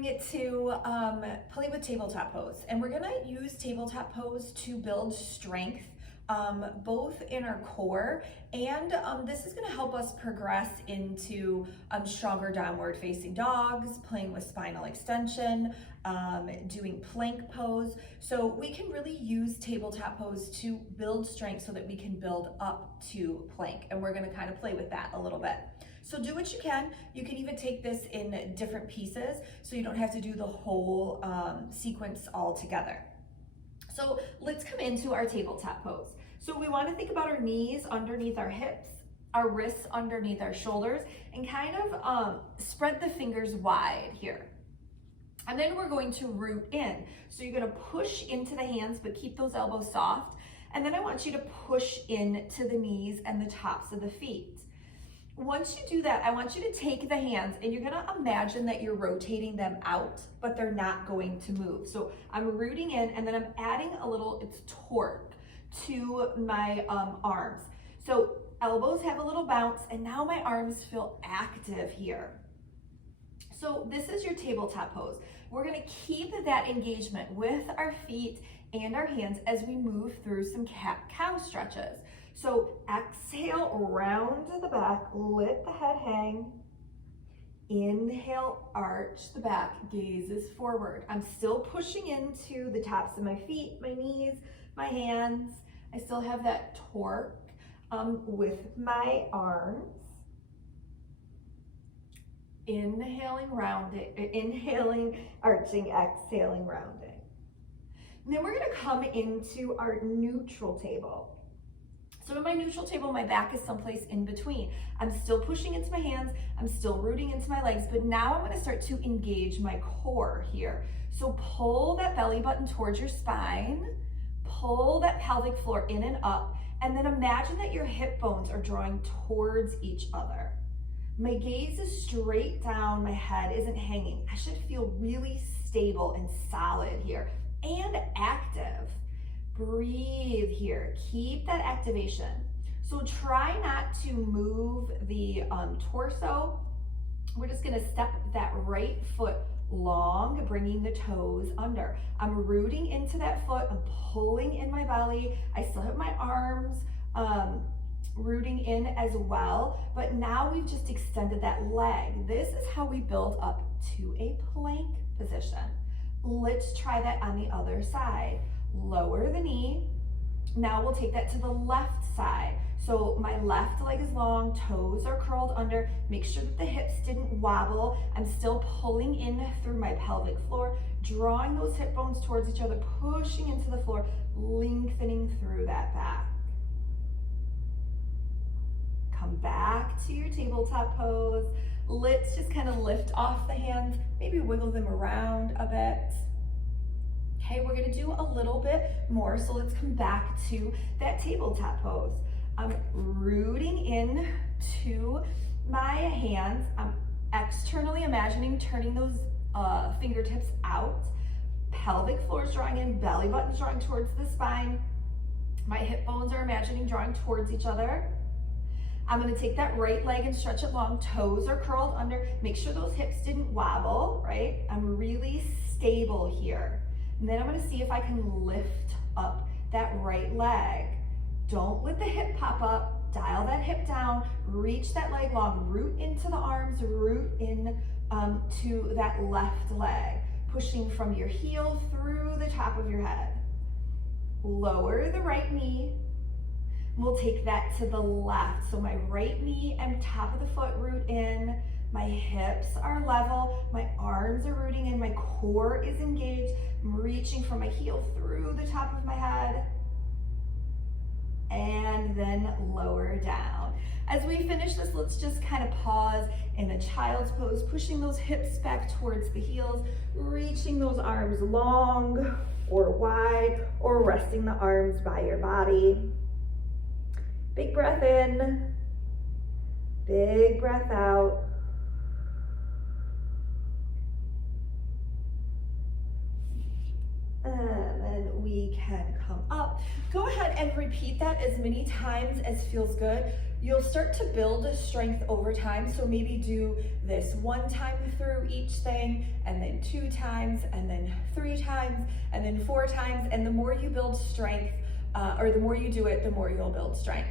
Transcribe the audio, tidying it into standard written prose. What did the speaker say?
going to play with tabletop pose, and we're gonna use tabletop pose to build strength both in our core, and this is going to help us progress into stronger downward facing dogs, playing with spinal extension, doing plank pose. So we can really use tabletop pose to build strength so that we can build up to plank, and we're going to kind of play with that a little bit. So do what you can. You can even take this in different pieces so you don't have to do the whole sequence all together. So let's come into our tabletop pose. So we want to think about our knees underneath our hips, our wrists underneath our shoulders, and kind of spread the fingers wide here. And then we're going to root in. So you're going to push into the hands, but keep those elbows soft. And then I want you to push into the knees and the tops of the feet. Once you do that, I want you to take the hands and you're gonna imagine that you're rotating them out, but they're not going to move. So I'm rooting in and then I'm adding a little, it's torque to my arms. So elbows have a little bounce and now my arms feel active here. So this is your tabletop pose. We're gonna keep that engagement with our feet and our hands as we move through some cat-cow stretches. So exhale, round to the back, let the head hang. Inhale, arch the back, gazes forward. I'm still pushing into the tops of my feet, my knees, my hands. I still have that torque with my arms. Inhaling, rounding, inhaling, arching, exhaling, rounding. And then we're gonna come into our neutral table. So in my neutral table, my back is someplace in between. I'm still pushing into my hands, I'm still rooting into my legs, but now I'm gonna start to engage my core here. So pull that belly button towards your spine, pull that pelvic floor in and up, and then imagine that your hip bones are drawing towards each other. My gaze is straight down, my head isn't hanging. I should feel really stable and solid here, and active. Breathe here, keep that activation. So try not to move the torso. We're just gonna step that right foot long, bringing the toes under. I'm rooting into that foot, I'm pulling in my belly. I still have my arms rooting in as well, but now we've just extended that leg. This is how we build up to a plank position. Let's try that on the other side. Lower the knee. Now we'll take that to the left side. So my left leg is long, toes are curled under. Make sure that the hips didn't wobble. I'm still pulling in through my pelvic floor, drawing those hip bones towards each other, pushing into the floor, lengthening through that back. Come back to your tabletop pose. Let's just kind of lift off the hands, maybe wiggle them around a bit. Okay, we're gonna do a little bit more, so let's come back to that tabletop pose. I'm rooting in to my hands. I'm externally imagining turning those fingertips out. Pelvic floor is drawing in, belly button's drawing towards the spine. My hip bones are imagining drawing towards each other. I'm gonna take that right leg and stretch it long, toes are curled under. Make sure those hips didn't wobble, right? I'm really stable here. And then I'm gonna see if I can lift up that right leg. Don't let the hip pop up, dial that hip down, reach that leg long, root into the arms, root in to that left leg, pushing from your heel through the top of your head. Lower the right knee. We'll take that to the left. So my right knee and top of the foot root in. My hips are level, my arms are rooting in, my core is engaged. I'm reaching from my heel through the top of my head. And then lower down. As we finish this, let's just kind of pause in a child's pose, pushing those hips back towards the heels, reaching those arms long or wide, or resting the arms by your body. Big breath in, big breath out. And then we can come up. Go ahead and repeat that as many times as feels good. you'll start to build strength over time. So maybe do this 1 time through each thing, and then 2 times, and then 3 times, and then 4 times. And the more you build strength, or the more you do it, the more you'll build strength.